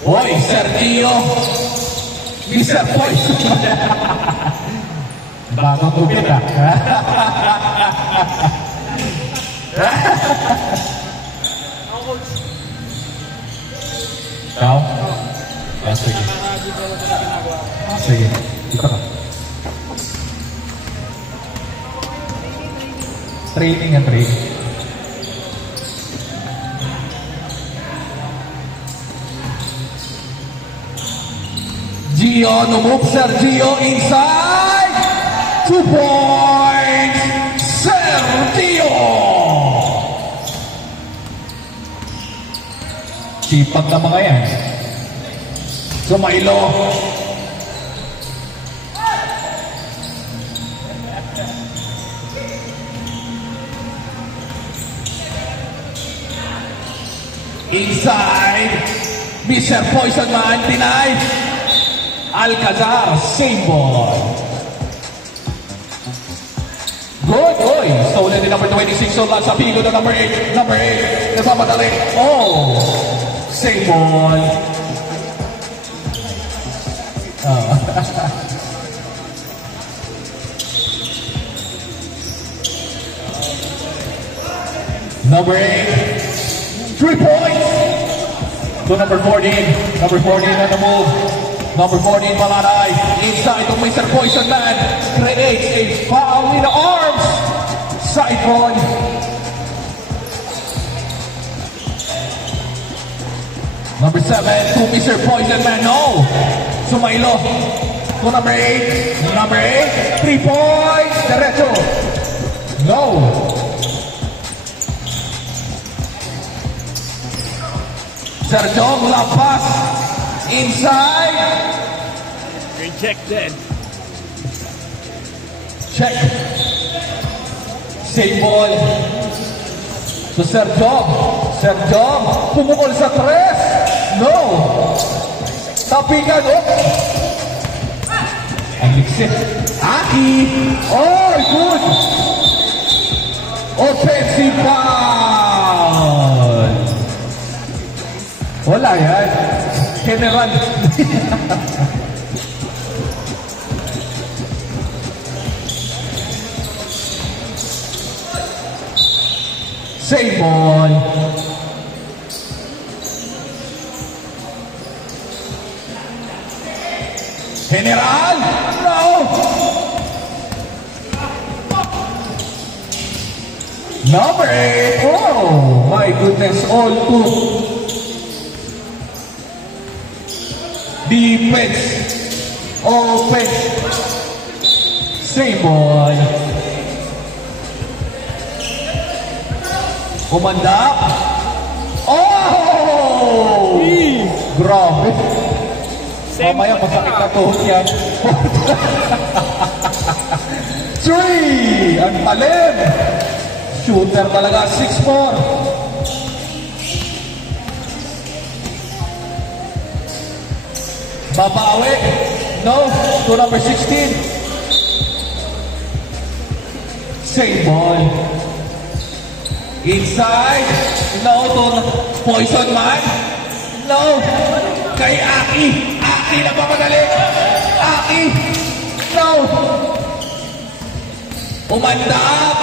Hoy, Sergio. Mr. Poison. Bagong tubig ah. Ikaw? Ah, sige. Sige. Ito ka. Training and training. Gio, no move, Sergio inside. 2 points, Sergio. Sipag na mga yan. Sumailo. Inside. Mr. Poison Man denied. Alcazar, same ball. Good, boy. Stolen in number 26. So that's a pigo to number 8. Number 8. Nasamadali. Oh. Same ball. Oh. Number 8. 3 points. To number 14. Number 14 on the move. Number 14, Malanay. Inside to Mr. Poison Man. Creates a foul in the arms. Side ball. Number 7 to Mr. Poison Man. No. Sumailo. To number 8. Number 8. 3 points. Derecho. No. Sergio Lapas. Inside. Rejected. Check. Same ball. So Sergio. Sergio. Pumukol sa 3. No. Tapikan. Oh. Ang liksit. Aki. Oh, good. Offensive foul. Wala yan. General. Same ball. General. No. Number 8. Oh, my goodness. All two. Defense. Offense. Same ball. Kumandap. Oh! Grabe. Mamaya masakit na tuhod yan. 3! Ang talim. Shooter talaga. 6-4. Babawi. No. To number 16. Same ball. Inside. No. To Poison Man. No. Kay Aki. Aki na papadali. Aki. No. Umandap.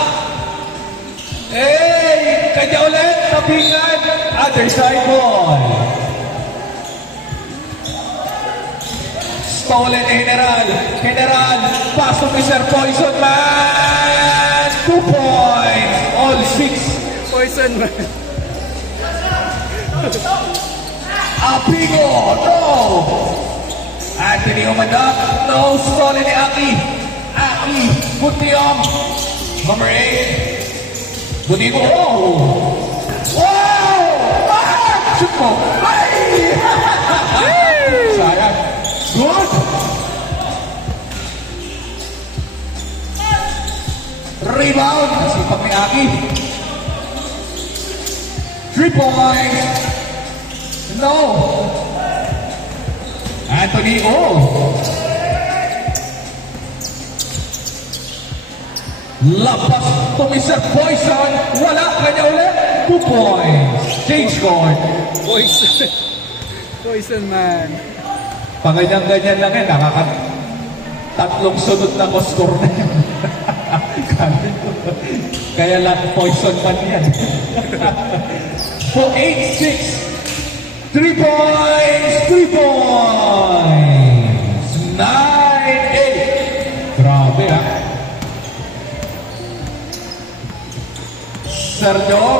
Hey. Kanya ulit. Tapingan. Other side ball. Stolen General. General. Pasok ni Sir Poison Man. 2 points. All 6. Poison Man. Apigo. No. Anthony Umandap. No. Stolen ni Aki. Aki. Butiom. Number 8. Butigo. Oh. Wow. Ah! Shoot mo. Ay! Sayang. Good. Rebound. Sipag ni Aki. 3 points. No. Anthony O. Lapas to Mr. Poison. Wala kanya ulit. 2 points. Change score. Poison. Poison man. Pag ganyan-ganyan lang yan, tatlong sunod na score na yan. Kaya lang poison man yan. So 8-6. 3 points! 3 points! 9-8. Grabe ha. Sergio.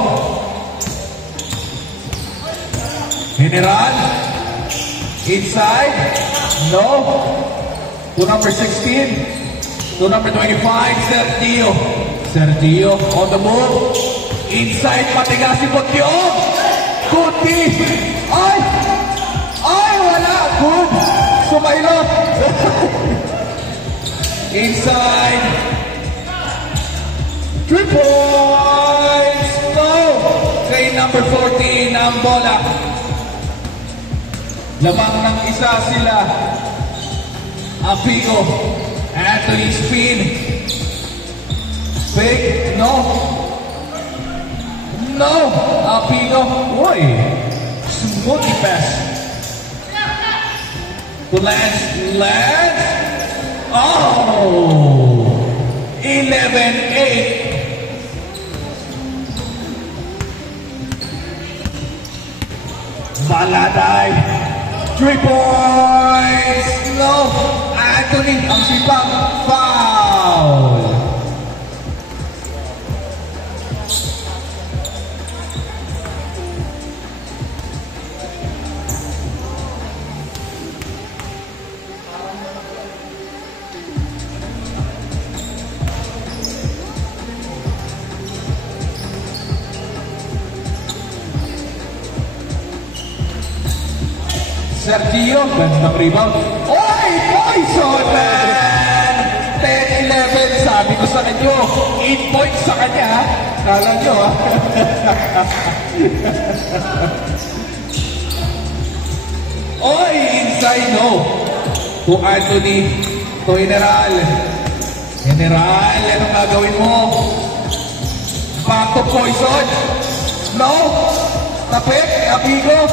General. Inside. No. To number 16. To number 25. Sergio. Sergio on the move. Inside. Matigas si Botyong. Kuti. Ay! Ay! Wala. Good. Sumailo. Inside. 3 points. No. Kay number 14 ang bola. Lamang ng isa sila. Apigo. Anthony Spin. Fake. No. No. Apigo. Uy. Smoothie pass. To Lance. Lance. Oh. 11-8. Maladay. 3 points. No. Anthony ang sipang foul. Sergio, gandang rebound. Oy! Poison man! 10-11, sabi ko sa kanyo. 8 points sa kanya, ha? Kala nyo, ha? Oy! Inside, no. To Anthony. To General. General, anong gagawin mo? Back to Poison. No. Tapik, Abigo.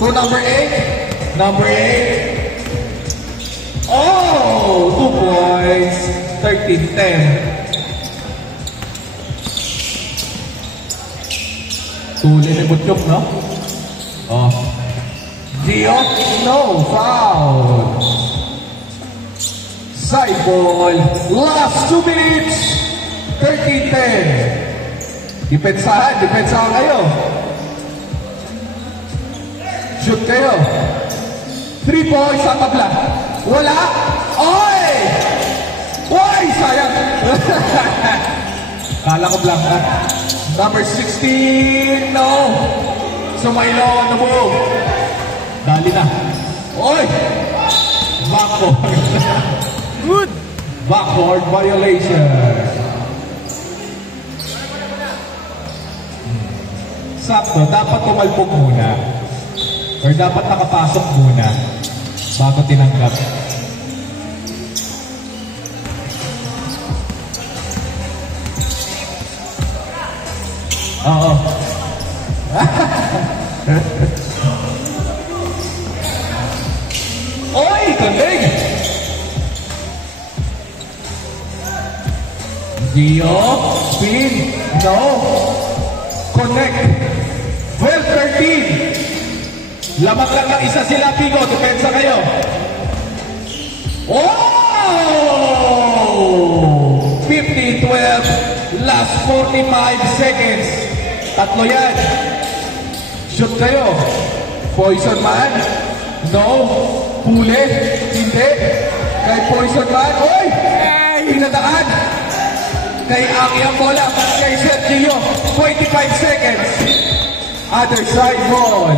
To number 8. Number 8. Oh! 2 points. 13-10. Tuli ni Butyok, no? Oh. Dio? No. Foul. Side ball. Last 2 minutes. 13-10. Depensahan kayo. Shoot kayo. 3 points sa tabla. Wala. Oy! Oy! Sayang. Kala ko blanca. Number 16. No. Sumailo on the move. Dali na. Oy! Backboard. Good. Backboard violation. Sakto. Dapat tumalpog muna. Or dapat nakapasok muna bago tinanggap. Oo. Oy! Galing! Dio. Spin. No. Connect. 12-13. Lamang lang ng isa sila, Pigo. Depensa kayo. Oh! 15-12. Last 45 seconds. Tatlo yan. Shoot kayo. Poison man. No. Huli. Hindi. Kay Poison man. Oy! Pinadaan. Kay Aki ang bola. Kay Sergio. 25 seconds. Other side ball.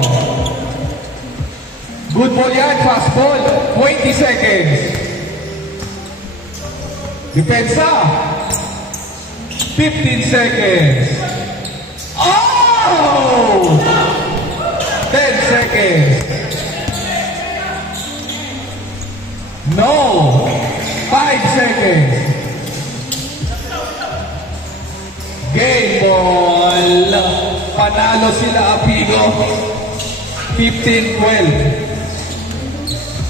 Good ball yan, fast ball. 20 seconds. Depensa. 15 seconds. Oh! 10 seconds. No. 5 seconds. Game ball. Panalo sila Apigo. 15-12.